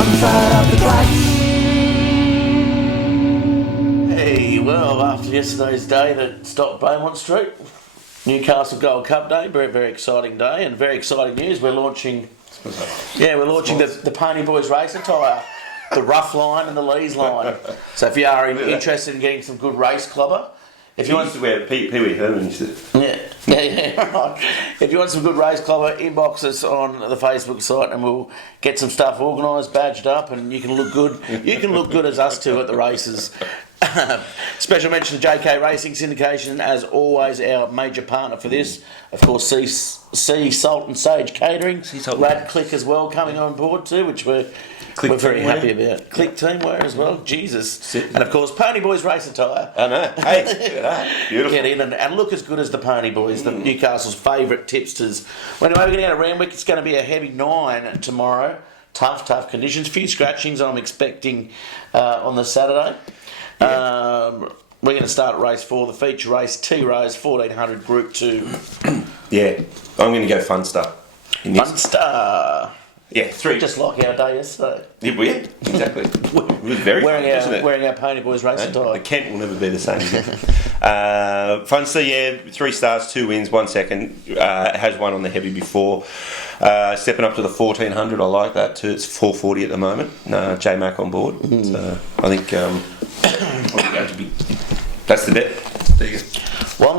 front side of the track. Hey, well, after yesterday's day that stopped Beaumont Street, Newcastle Gold Cup Day, very, very exciting day, and very exciting news. We're launching, the Ponyboys race attire, the rough line and the Lees line. So if you are interested in getting some good race clobber, if you want to wear Pee Wee Herman, used to. right. If you want some good race clobber, inbox us on the Facebook site, and we'll get some stuff organised, badged up, and you can look good. You can look good as us two at the races. Special mention to JK Racing Syndication, as always, our major partner for this. Of course, Sea Salt and Sage Catering, Rad Click as well coming on board too, which we're very happy about. Click teamwear as well, Jesus. And of course, Ponyboys race attire. I know. Hey, look at that. Beautiful. Get in and look as good as the Ponyboys, the Newcastle's favourite tipsters. Well, anyway, we're going to go to Randwick. It's going to be a heavy 9 tomorrow. Tough conditions. Few scratchings I'm expecting on the Saturday. Yeah. We're going to start at race 4, the feature race, T-Rose, 1400 Group 2. Yeah, I'm going to go Funstar. Funstar. Yeah, 3. Just like our day yesterday. Yeah, exactly. It was very fun, wasn't it? Wearing our Ponyboys race attire. The Kent will never be the same again. Funstar, yeah, 3 stars, 2 wins, 1 second. Has won on the heavy before. Stepping up to the 1400, I like that too. It's 440 at the moment. J Mac on board. So I think that's the bet. There you go. Well,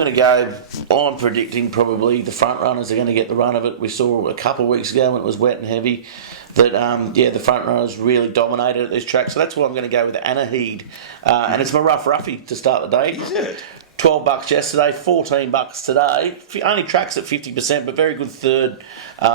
I'm predicting probably the front runners are going to get the run of it. We saw a couple of weeks ago when it was wet and heavy that the front runners really dominated at this track. So that's why I'm going to go with Anaheed. And it's my roughie to start the day. Is it? $12 yesterday, $14 today. Only tracks at 50%, but very good third,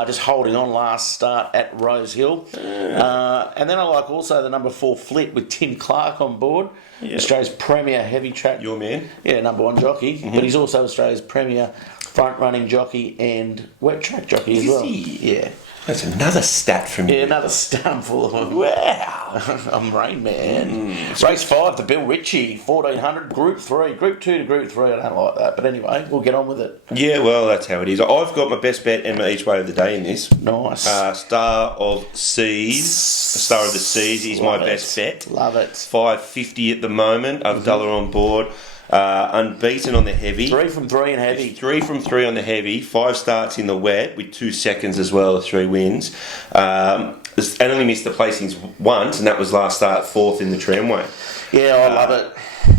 just holding on last start at Rose Hill. And then I like also the number 4 Flit with Tim Clark on board. Yep. Australia's premier heavy track. Your man. Yeah, number 1 jockey. But he's also Australia's premier front running jockey and wet track jockey as well. Yeah. That's another stat from you. Yeah, another stat I'm full of. Wow. I'm Rain Man. Race 5, the Bill Ritchie, 1400, Group 3. Group 2 to Group 3, I don't like that. But anyway, we'll get on with it. Yeah, well, that's how it is. I've got my best bet and my each way of the day in this. Nice. Star of Seas. Star of the Seas is my best bet. Love it. $5.50 at the moment. $1 on board. Unbeaten on the heavy. 3 from 3 in heavy. 3 from 3 on the heavy. 5 starts in the wet with 2 seconds as well, 3 wins. And only missed the placings once, and that was last start 4th in the tramway. Yeah, I love it.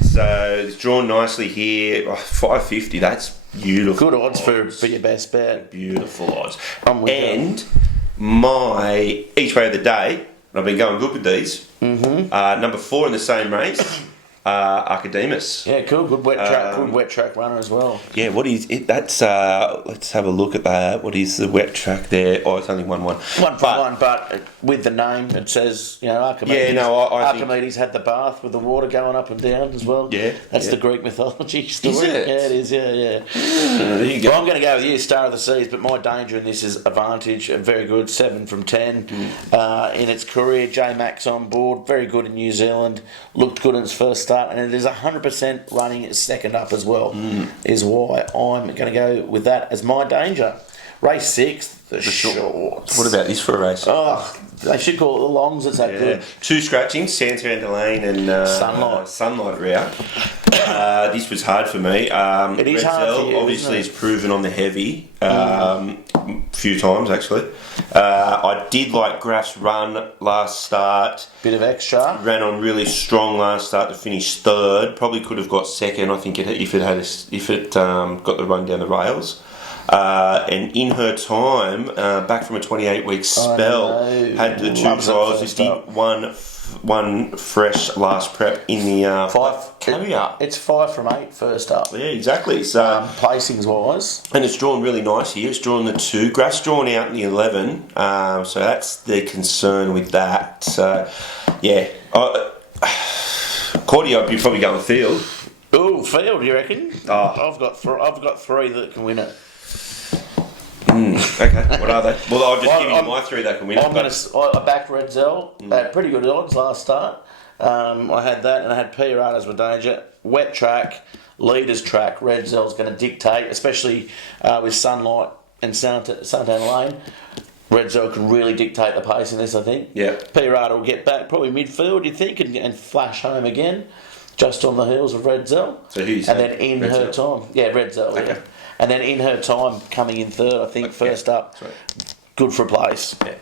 So it's drawn nicely here. $5.50. That's beautiful. Good odds for your best bet. Beautiful odds. And my each way of the day. I've been going good with these. Number 4 in the same race. Archidemus. Yeah, cool. Good wet track runner as well. Yeah, what is it? That's let's have a look at that. What is the wet track there? Oh, it's only 1-1. 1 but with the name it says, Archimedes. Yeah, no, Archimedes had the bath with the water going up and down as well. Yeah, that's the Greek mythology story. Is it? Yeah, it is. Yeah. There you go. Well, I'm going to go with you, Star of the Seas, but my danger in this is Advantage, a very good 7 from 10 in its career. J Max on board, very good in New Zealand, looked good in its first start, and it is 100% running its second up as well. Is why I'm going to go with that as my danger. Race 6, the shorts. What about this for a race? Oh, they should call it the longs. It's that good. 2 scratchings, Santander Lane and Sunlight Route. This was hard for me. It is hard for you, obviously is proven on the heavy a few times actually. I did like Graph's run last start. Bit of extra. Ran on really strong last start to finish 3rd. Probably could have got 2nd. I think if it got the run down the rails. And in her time, back from a 28-week spell, had the 2 trials. Just did one fresh last prep in the 5 caveat. It's 5 from 8 first up. Yeah, exactly. So placings wise, and it's drawn really nice here. It's drawn the 2. Graph's drawn out in the 11. So that's the concern with that. So yeah, quaddie, I'd be probably going field. Ooh, field, you reckon? Oh. I've got 3 that can win it. Okay, what are they? Well, I'll just give you my 3 that can win it. I backed Red Zell at pretty good odds last start. I had that, and I had P-Rad as my danger. Wet track, leaders track. Red Zell's going to dictate, especially with Sunlight and Santana Lane. Red Zell can really dictate the pace in this, I think. Yeah. Pirata will get back probably midfield, you think, and flash home again, just on the heels of Red Zell. So who's and then in Red her Zell? time, yeah, Red Zell, Okay. yeah. And then in her time, coming in third, I think, first up, Sorry. good for a place. Yeah.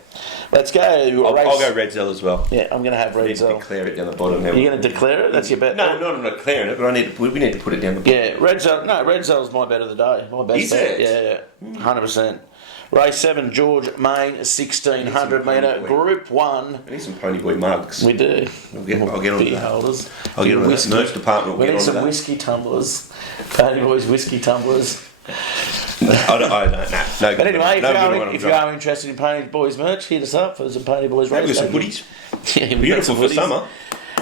Let's go. I'll go Red Zell as well. Yeah, I'm going to have Red Zell. Declare it down the bottom. You're going to declare it? That's your bet? No, I'm not declaring it, but we need to put it down the bottom. Yeah, Red Zell. No, Red Zell's my bet of the day. My best Is bet. it? Yeah, 100%. Race 7, George Main, 1600 metre, Group 1. I need some Ponyboy mugs. We do. I'll get on Beer that. holders. I'll get on that. Whiskey. Merch department will We get need on some that. whiskey tumblers. Ponyboys whiskey tumblers. I don't know. No, But anyway, no, if you are interested in Ponyboys merch, hit us up for some Ponyboys maybe race. some hoodies. Yeah, we've got Beautiful some for hoodies. summer.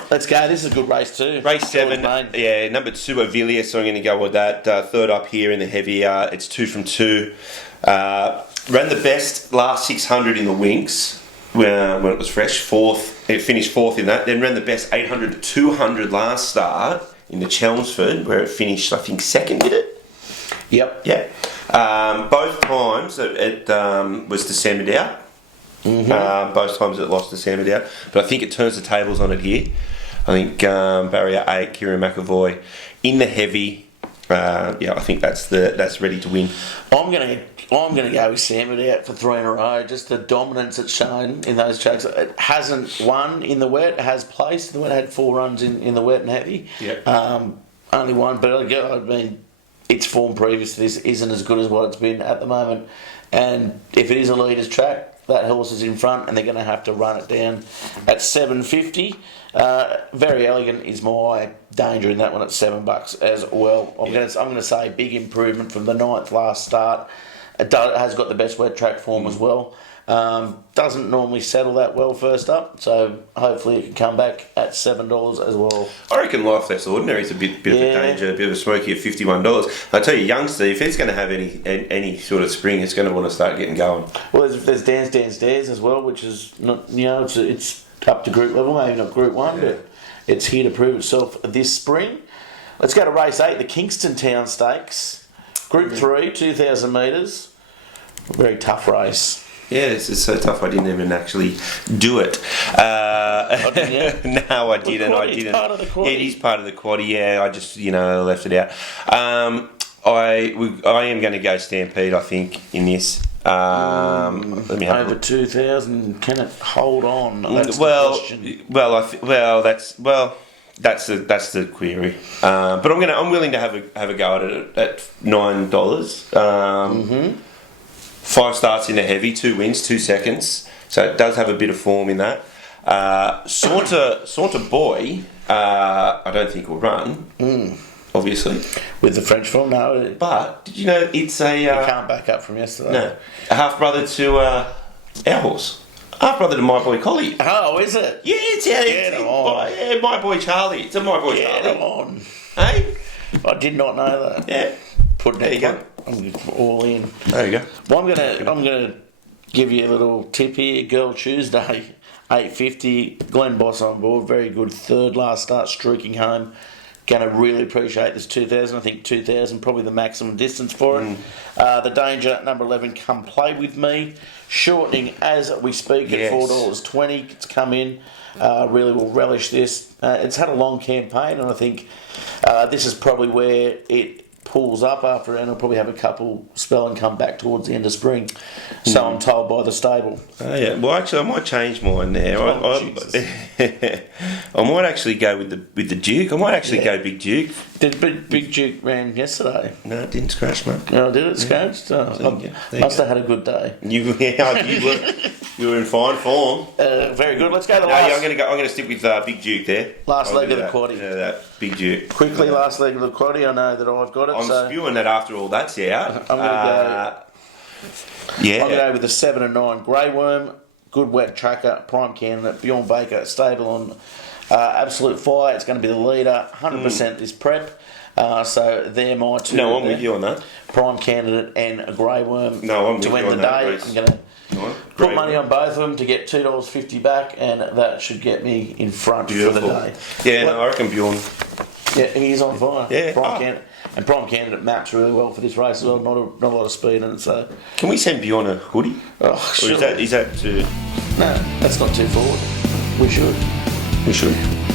Let's go. This is a good race too. Race 7, George Main. yeah, number 2, Avilia, so I'm going to go with that. Third up here in the heavy, it's 2 from 2. Ran the best last 600 in the Winks when it was fresh. Fourth, it finished fourth in that. Then ran the best 800 to 200 last start in the Chelmsford, where it finished, I think, second, did it? Yep. Yeah. Both times it was to Sam Dow. Both times it lost to Sam Dow. But I think it turns the tables on it here. I think barrier 8, Kieran McAvoy in the heavy. I think that's ready to win. I'm gonna go with Sam out for 3 in a row. Just the dominance it's shown in those tracks. It hasn't won in the wet. It has placed. The wet had 4 runs in the wet and heavy. Yeah. Only one, but I mean, its form previous to this isn't as good as what it's been at the moment. And if it is a leader's track, that horse is in front, and they're going to have to run it down at $7.50. Very Elegant is my danger in that one at $7 as well. I'm going to say big improvement from the 9th last start. It has got the best wet track form as well. Doesn't normally settle that well first up, so hopefully it can come back at $7 as well. I reckon Life Less Ordinary is a bit of a danger, a bit of a smoky at $51. I tell you, youngster, if it's going to have any sort of spring, it's going to want to start getting going. Well, there's Dance as well, which is not, it's up to group level, maybe not group 1, but it's here to prove itself this spring. Let's go to race 8, the Kingston Town Stakes, Group 3, 2,000 metres. Very tough race. Yeah, it's so tough. I didn't even actually do it. Didn't you? No, I didn't. I It's didn't. part of the quaddie. Yeah, it is part of the quaddie. Yeah, I just left it out. I am going to go Stampede. I think in this. Let me have Over 2,000. Can it hold on? That's the question. That's the query. But I'm willing to have a go at it at $9. 5 starts in the heavy, 2 wins, 2 seconds. So it does have a bit of form in that. Saunter Boy, I don't think will run, obviously. With the French form, no. But did you know it's a Can't back up from yesterday. a half brother to our horse, half brother to My Boy Collie. Oh, is it? Yeah, it's My Boy Charlie. It's a My Boy Get Charlie. on. Hey, I did not know that. yeah. There you go. I'm all in. There you go. Well, I'm gonna give you a little tip here. Girl Tuesday, 8:50. Glenn Boss on board. Very good. 3rd last start, streaking home. Going to really appreciate this 2,000. I think 2,000 probably the maximum distance for it. The danger, number 11, Come Play With Me. Shortening as we speak at $4.20. It's come in. Really will relish this. It's had a long campaign, and I think this is probably where it pulls up after, and it'll probably have a couple spell and come back towards the end of spring. So I'm told by the stable. Oh, yeah. Well, actually, I might change mine there. I might actually go with the Duke. I might actually go Big Duke. Did Big Duke ran yesterday? No, it didn't scratch, mate. No, did it scratched? Must have had a good day. You were in fine form. Very good. Let's go to the No, last. I'm going to stick with Big Duke there. Last I'll leg do of the that. quaddie. Yeah, that Big Duke. Quickly, last leg of the quaddie. I know that I've got it. I'm so spewing that after all that's out. I'm going to go with the 7 and 9 Grey Worm. Good wet tracker, prime candidate. Bjorn Baker, stable on absolute fire. It's going to be the leader. 100% this prep. So they're my two. No, I'm with you on that. Prime candidate and a Grey Worm. No, I'm with to you end on the that, day. Reece. I'm going to put money on both of them to get $2.50 back, and that should get me in front for the day. Yeah, no, I reckon Bjorn Yeah, he's on fire. Yeah. Prime candidate maps really well for this race as well. Not a lot of speed in it. So Can we send Bjorn a hoodie? oh, Or sure. is that too... No, that's not too forward. We should. We should.